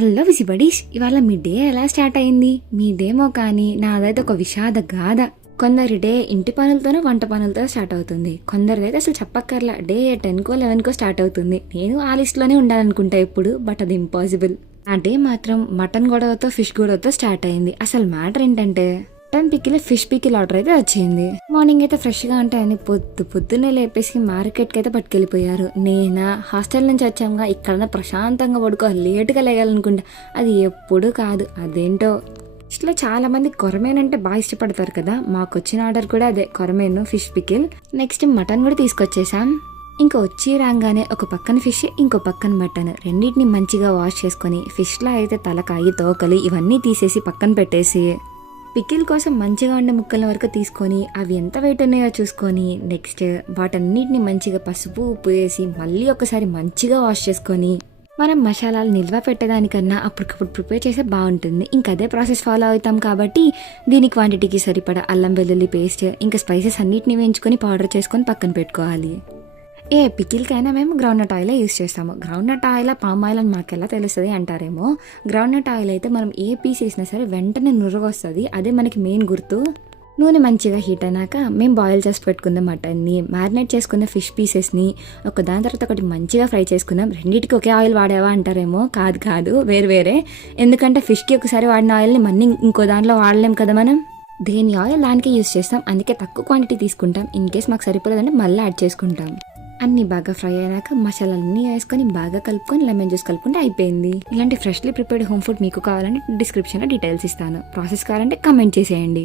Hello విసిబడీస్, ఇవాళ మీ day ఎలా start అయింది? మీ డేమో కానీ నాదైతే ఒక విషాద గాథ. కొందరి డే ఇంటి పనులతోనో వంట పనులతో స్టార్ట్ అవుతుంది. కొందరిదైతే అసలు చెప్పక్కర్లా, డే 10కో 11కో స్టార్ట్ అవుతుంది. నేను ఆ లిస్ట్లోనే ఉండాలనుకుంటా ఎప్పుడు, బట్ అది ఇంపాసిబుల్. ఆ డే మాత్రం మటన్ గొడవతో ఫిష్ గొడవతో స్టార్ట్ అయింది. అసలు మ్యాటర్ ఏంటంటే mutton pickle fish pickle order అయితే వచ్చింది. మార్నింగ్ అయితే ఫ్రెష్ గా ఉంటాయని పొద్దున్నే లేపేసి మార్కెట్ కి అయితే పట్టుకెళ్ళిపోయారు. నేనా హాస్టల్ నుంచి వచ్చాముగా, ఇక్కడ ప్రశాంతంగా పడుకో, లేటుగా లేగాలనుకుంటా. అది ఎప్పుడు కాదు. అదేంటో ఇట్లా చాలా మంది కొరమేన్ అంటే బాగా ఇష్టపడతారు కదా. మాకు వచ్చిన ఆర్డర్ కూడా అదే, కొరమేను ఫిష్ పికిల్. నెక్స్ట్ మటన్ కూడా తీసుకొచ్చేసాం. ఇంకా వచ్చి రాగానే ఒక పక్కన ఫిష్, ఇంకో పక్కన మటన్, రెండింటిని మంచిగా వాష్ చేసుకొని ఫిష్లో అయితే తలకాయి తోకలు ఇవన్నీ తీసేసి పక్కన పెట్టేసి పికిల్ కోసం మంచిగా ఉండే ముక్కల వరకు తీసుకొని అవి ఎంత వెయిట్ ఉన్నాయో చూసుకొని నెక్స్ట్ వాటన్నిటిని మంచిగా పసుపు ఉప్పు వేసి మళ్ళీ ఒకసారి మంచిగా వాష్ చేసుకొని మనం మసాలాలు నిల్వ పెట్టడానికన్నా అప్పటికప్పుడు ప్రిపేర్ చేస్తే బాగుంటుంది. ఇంకా అదే ప్రాసెస్ ఫాలో అవుతాం కాబట్టి దీని క్వాంటిటీకి సరిపడా అల్లం వెల్లుల్లి పేస్ట్ ఇంకా స్పైసెస్ అన్నిటిని వేయించుకొని పౌడర్ చేసుకొని పక్కన పెట్టుకోవాలి. ఏ పికిల్కైనా మేము గ్రౌండ్నట్ ఆయిలే యూస్ చేస్తాము. గ్రౌండ్నట్ ఆయిల్ పామ్ ఆయిల్ అని మాకు ఎలా తెలుస్తుంది అంటారేమో. గ్రౌండ్నట్ ఆయిల్ అయితే మనం ఏ పీస్ వేసినా సరే వెంటనే నురగ వస్తుంది. అదే మనకి మెయిన్ గుర్తు. నూనె మంచిగా హీట్ అయినాక మేము బాయిల్ చేసి పెట్టుకున్న మటన్ని, మ్యారినేట్ చేసుకున్న ఫిష్ పీసెస్ని ఒక దాని తర్వాత ఒకటి మంచిగా ఫ్రై చేసుకున్నాం. రెండింటికి ఒకే ఆయిల్ వాడేవా అంటారేమో. కాదు, వేరే. ఎందుకంటే ఫిష్కి ఒకసారి వాడిన ఆయిల్ని మళ్ళీ ఇంకో దాంట్లో వాడలేం కదా మనం. దేని ఆయిల్ దానికే యూస్ చేస్తాం. అందుకే తక్కువ క్వాంటిటీ తీసుకుంటాం. ఇన్ కేస్ మాకు సరిపోలేదంటే మళ్ళీ యాడ్ చేసుకుంటాం. అన్ని బాగా ఫ్రై అయినాక మసాలాలన్నీ వేసుకొని బాగా కలుపుకొని లెమన్ జ్యూస్ కలుపుకుంటే అయిపోయింది. ఇలాంటి ఫ్రెష్లీ ప్రిపేర్డ్ హోమ్ ఫుడ్ మీకు కావాలంటే డిస్క్రిప్షన్లో డీటెయిల్స్ ఇస్తాను. ప్రాసెస్ కావాలంటే కమెంట్ చేసేయండి.